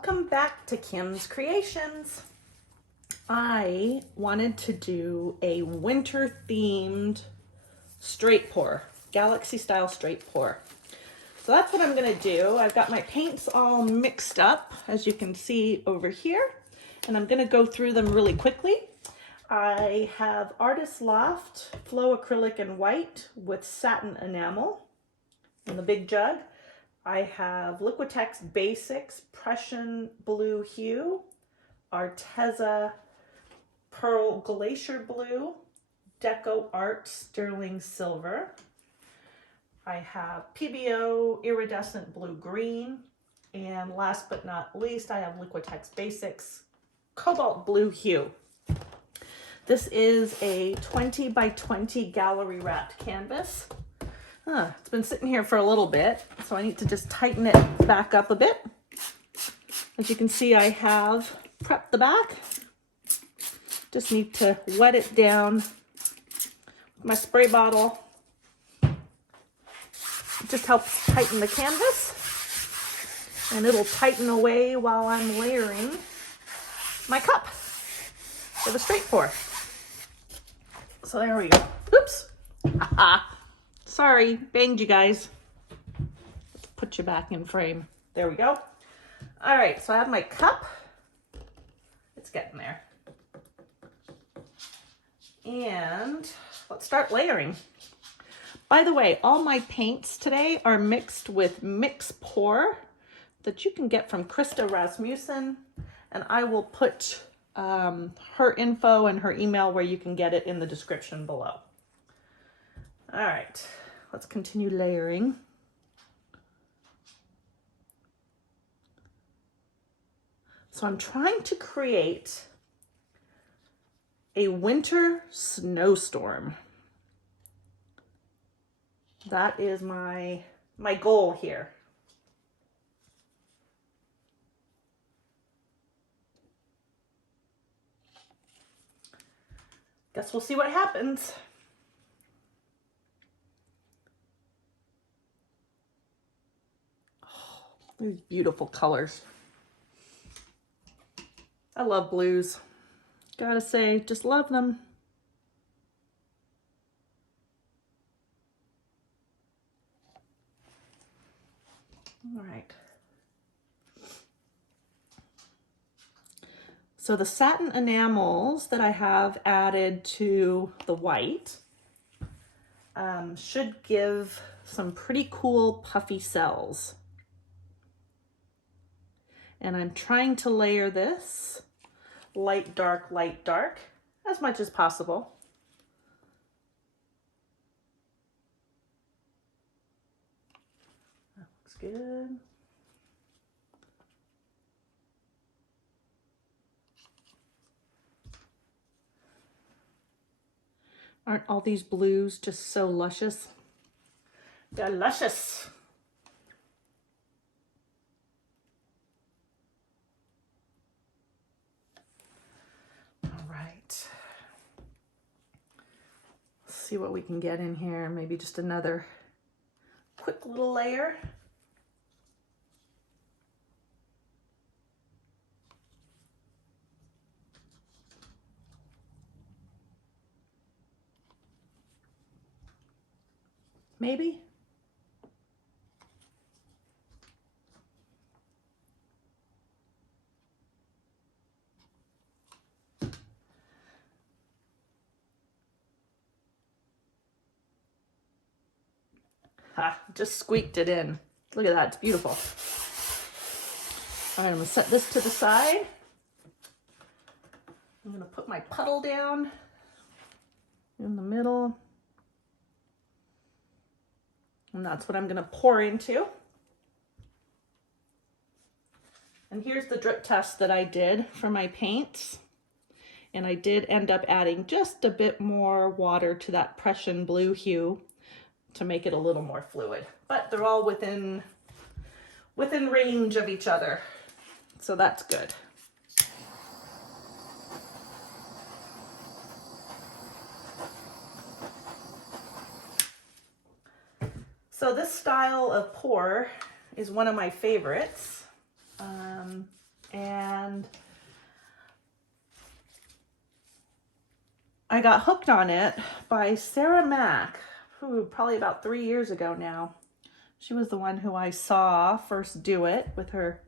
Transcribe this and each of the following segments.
Welcome back to Kim's Creations. I wanted to do a winter themed straight pour, galaxy style straight pour. So that's what I'm gonna do. I've got my paints all mixed up, as you can see over here, and I'm gonna go through them really quickly. I have Artist Loft Flow Acrylic and White with satin enamel in the big jug. I have Liquitex Basics Prussian Blue Hue, Arteza Pearl Glacier Blue, Deco Art Sterling Silver. I have Pēbēo Iridescent Blue Green, and last but not least, I have Liquitex Basics Cobalt Blue Hue. This is a 20 by 20 gallery wrapped canvas. It's been sitting here for a little bit, so I need to just tighten it back up a bit. As you can see, I have prepped the back. Just need to wet it down with my spray bottle. It just helps tighten the canvas, and it'll tighten away while I'm layering my cup for the straight pour. So there we go. Oops. Sorry, banged you guys. Let's put you back in frame. There we go. All right, so I have my cup. It's getting there. And let's start layering. By the way, all my paints today are mixed with Mix Pour that you can get from Krista Rasmussen, and I will put her info and her email where you can get it in the description below. All right, let's continue layering. So I'm trying to create a winter snowstorm. That is my goal here. Guess we'll see what happens. These beautiful colors. I love blues. Gotta say, just love them. All right. So the satin enamels that I have added to the white should give some pretty cool puffy cells. And I'm trying to layer this light, dark, as much as possible. That looks good. Aren't all these blues just so luscious? They're luscious. See what we can get in here. Maybe just another quick little layer. Maybe. Just squeaked it in. Look at that, it's beautiful. All right, I'm gonna set this to the side. I'm gonna put my puddle down in the middle. And that's what I'm gonna pour into. And here's the drip test that I did for my paints. And I did end up adding just a bit more water to that Prussian blue hue to make it a little more fluid, but they're all within range of each other, so that's good. So this style of pour is one of my favorites. and I got hooked on it by Sarah Mack, probably about 3 years ago now. She was the one who I saw first do it with her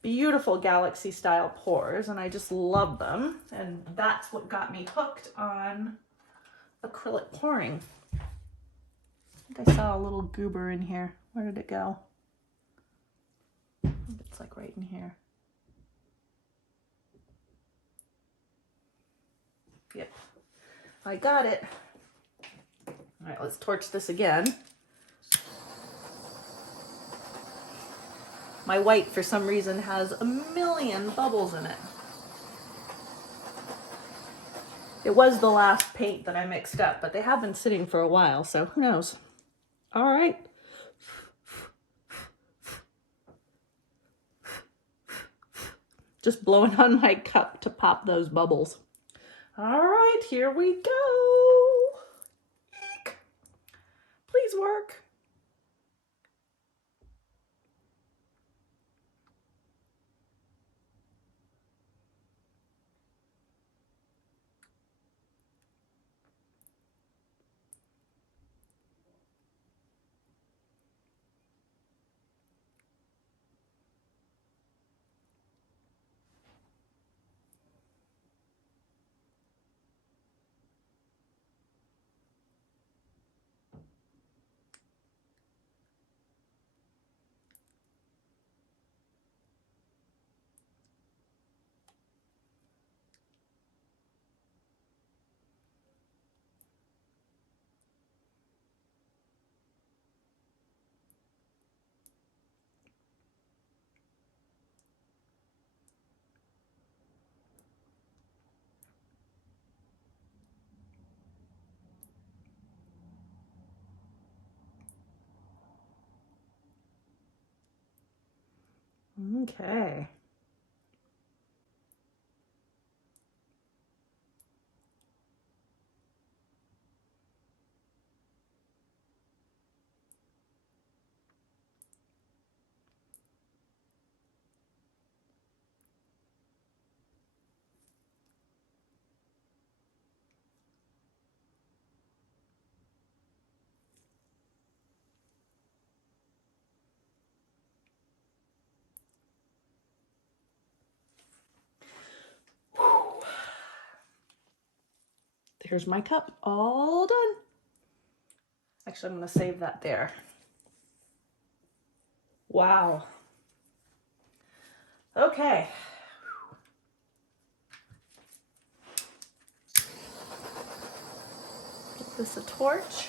beautiful galaxy style pours, and I just love them. And that's what got me hooked on acrylic pouring. I think I saw a little goober in here. Where did it go? I think it's like right in here. Yep, I got it. All right, let's torch this again. My white, for some reason, has a million bubbles in it. It was the last paint that I mixed up, but they have been sitting for a while, so who knows? All right. Just blowing on my cup to pop those bubbles. All right, here we go. Eek. Please work. Okay. Here's my cup, all done. Actually, I'm gonna save that there. Wow. Okay. Give this a torch.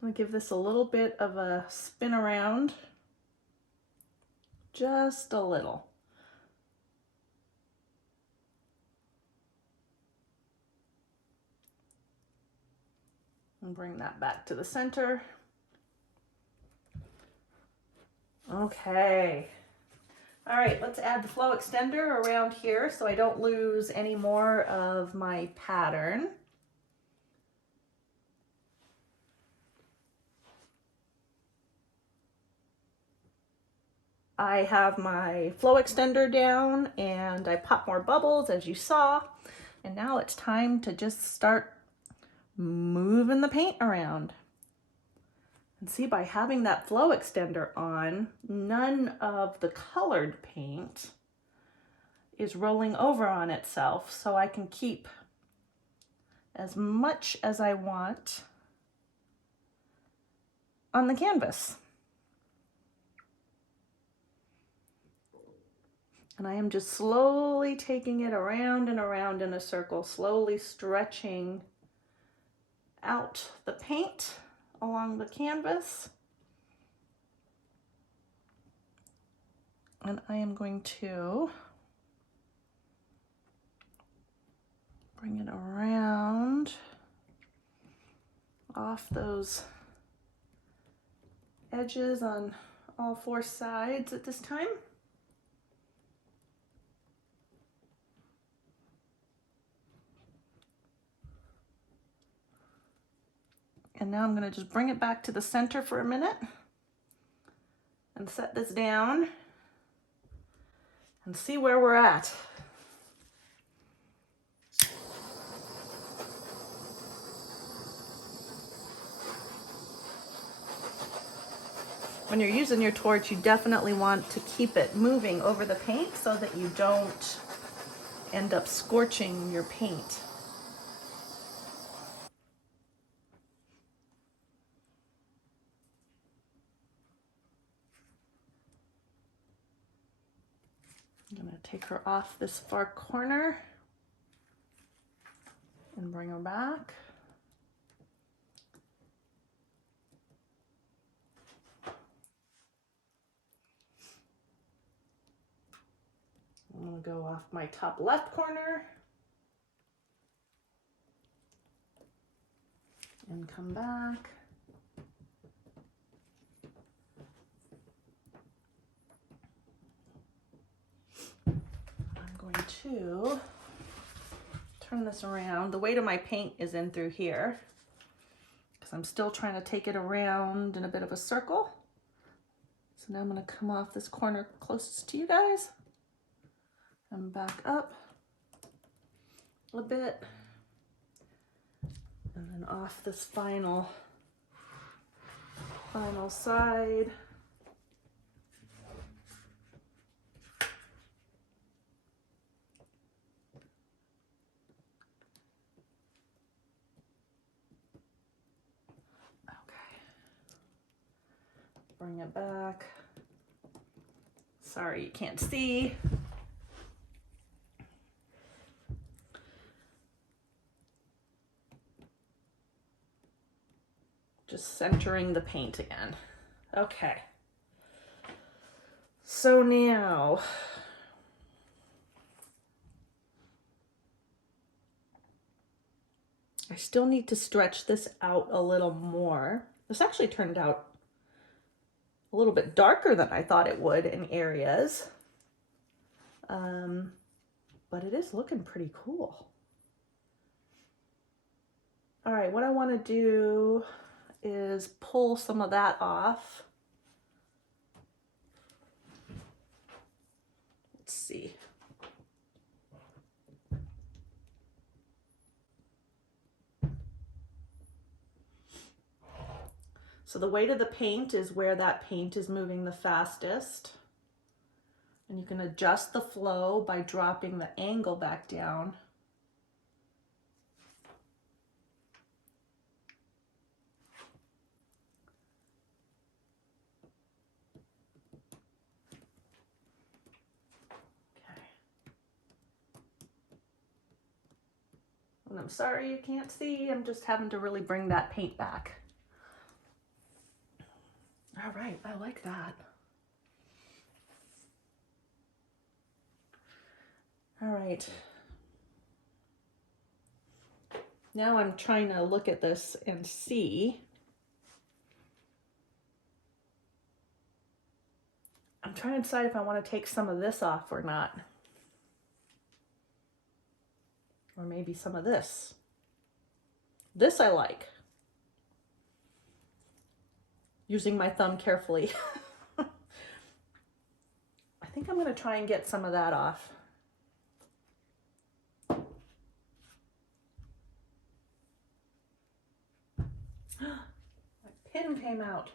I'm gonna give this a little bit of a spin around. Just a little. And bring that back to the center. Okay. All right, let's add the flow extender around here so I don't lose any more of my pattern. I have my flow extender down and I pop more bubbles, as you saw. And now it's time to just start moving the paint around. And see, by having that flow extender on, none of the colored paint is rolling over on itself, so I can keep as much as I want on the canvas. And I am just slowly taking it around and around in a circle, slowly stretching out the paint along the canvas. And I am going to bring it around off those edges on all four sides at this time. And now I'm gonna just bring it back to the center for a minute and set this down and see where we're at. When you're using your torch, you definitely want to keep it moving over the paint so that you don't end up scorching your paint. I'm gonna take her off this far corner and bring her back. I'm gonna go off my top left corner and come back. I'm going to turn this around. The weight of my paint is in through here because I'm still trying to take it around in a bit of a circle. So now I'm gonna come off this corner closest to you guys and back up a bit, and then off this final side. Okay, bring it back. Sorry you can't see. Just centering the paint again. Okay. So now, I still need to stretch this out a little more. This actually turned out a little bit darker than I thought it would in areas. But it is looking pretty cool. All right, what I want to do is pull some of that off. Let's see. So the weight of the paint is where that paint is moving the fastest. And you can adjust the flow by dropping the angle back down. And I'm sorry you can't see, I'm just having to really bring that paint back. All right, I like that. All right. Now I'm trying to look at this and see. I'm trying to decide if I want to take some of this off or not. Or maybe some of this. This I like. Using my thumb carefully. I think I'm going to try and get some of that off. My pin came out.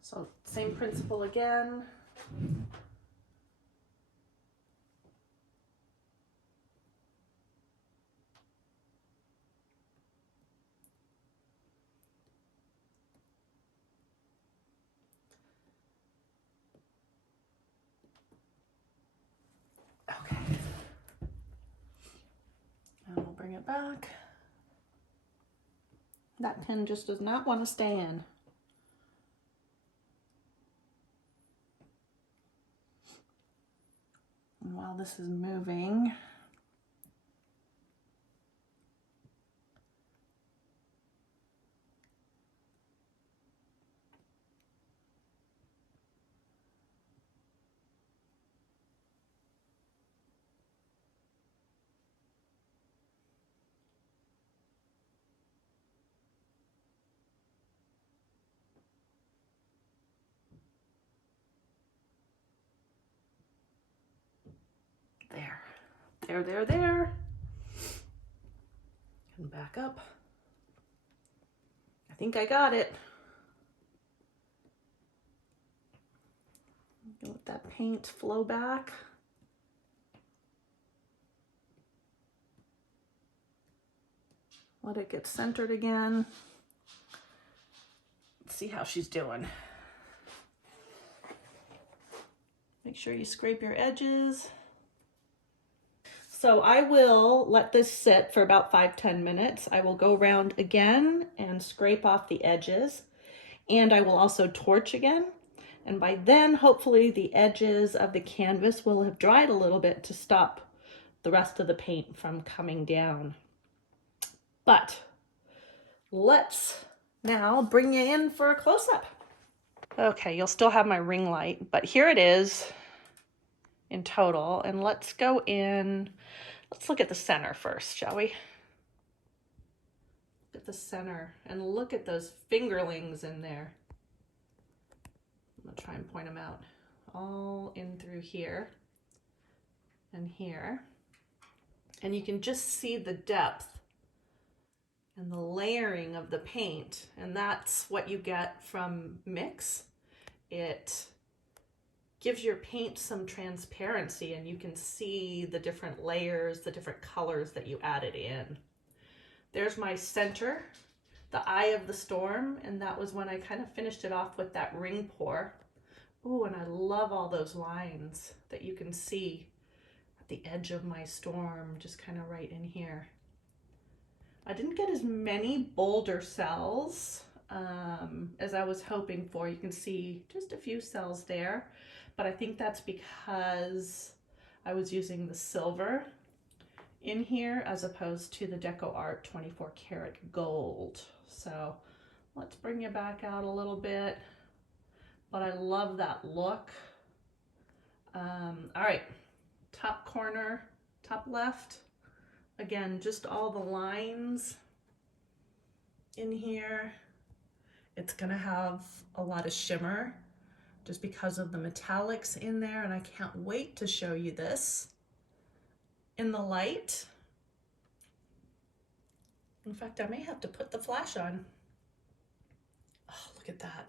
So same principle again. Okay. And we'll bring it back. That pin just does not want to stay in. And while this is moving, There. And back up. I think I got it. Let that paint flow back. Let it get centered again. Let's see how she's doing. Make sure you scrape your edges. So I will let this sit for about 5-10 minutes. I will go around again and scrape off the edges. And I will also torch again. And by then, hopefully the edges of the canvas will have dried a little bit to stop the rest of the paint from coming down. But let's now bring you in for a close-up. Okay, you'll still have my ring light, but here it is in total. And let's go in, let's look at the center first, shall we? Look at the center and look at those fingerlings in there. I'm gonna try and point them out. All in through here and here. And you can just see the depth and the layering of the paint, and that's what you get from mix. It gives your paint some transparency and you can see the different layers, the different colors that you added in. There's my center, the eye of the storm, and that was when I kind of finished it off with that ring pour. Ooh, and I love all those lines that you can see at the edge of my storm, just kind of right in here. I didn't get as many bolder cells as I was hoping for. You can see just a few cells there, but I think that's because I was using the silver in here as opposed to the Deco Art 24 karat gold. So let's bring you back out a little bit, but I love that look. All right, top corner, top left. Again, just all the lines in here. It's gonna have a lot of shimmer just because of the metallics in there, and I can't wait to show you this in the light. In fact, I may have to put the flash on. Oh, look at that.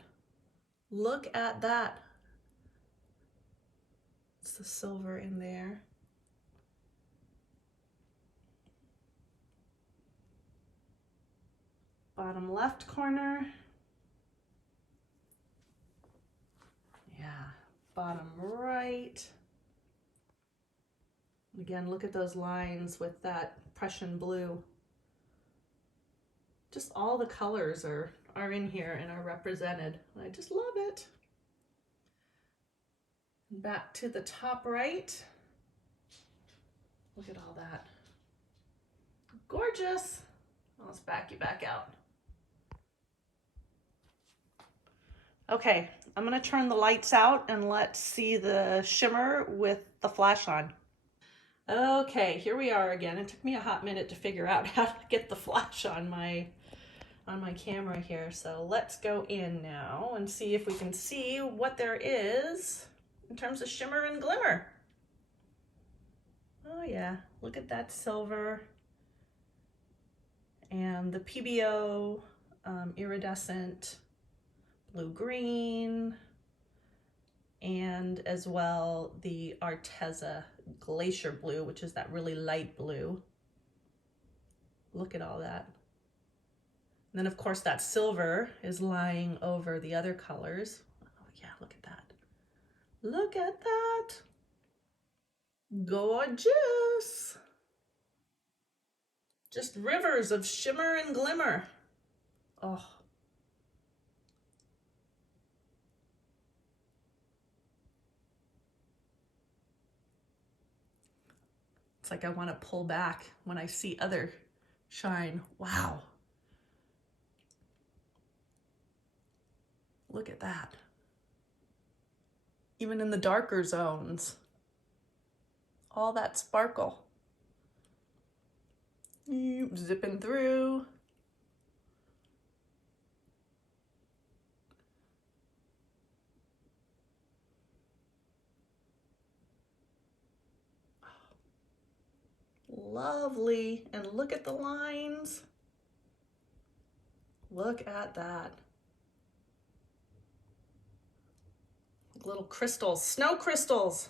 Look at that. It's the silver in there. Bottom left corner. Yeah, bottom right. Again, look at those lines with that Prussian blue. Just all the colors are in here and are represented. I just love it. Back to the top right. Look at all that. Gorgeous. Let's back you back out. Okay, I'm gonna turn the lights out and let's see the shimmer with the flash on. Okay, here we are again. It took me a hot minute to figure out how to get the flash on my camera here. So let's go in now and see if we can see what there is in terms of shimmer and glimmer. Oh yeah, look at that silver and the Pēbēo Iridescent blue-green, and as well the Arteza Glacier blue, which is that really light blue. Look at all that. And then of course that silver is lying over the other colors. Oh yeah, look at that. Look at that. Gorgeous. Just rivers of shimmer and glimmer. Oh. It's like I want to pull back when I see other shine. Wow. Look at that. Even in the darker zones, all that sparkle. Zipping through. lovely. And look at the lines. Look at that. Little crystals, snow crystals.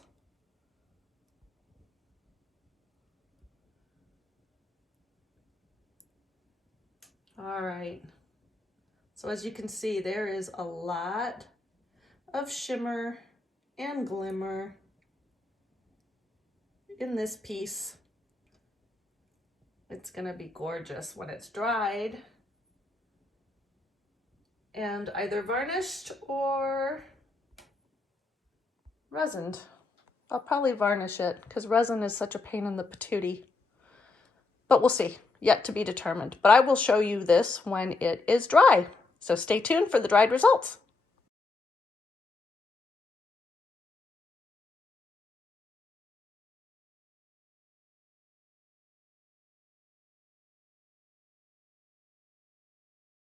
All right. So as you can see, there is a lot of shimmer and glimmer in this piece. It's gonna be gorgeous when it's dried and either varnished or resined. I'll probably varnish it because resin is such a pain in the patootie. But we'll see, yet to be determined. But I will show you this when it is dry. So stay tuned for the dried results.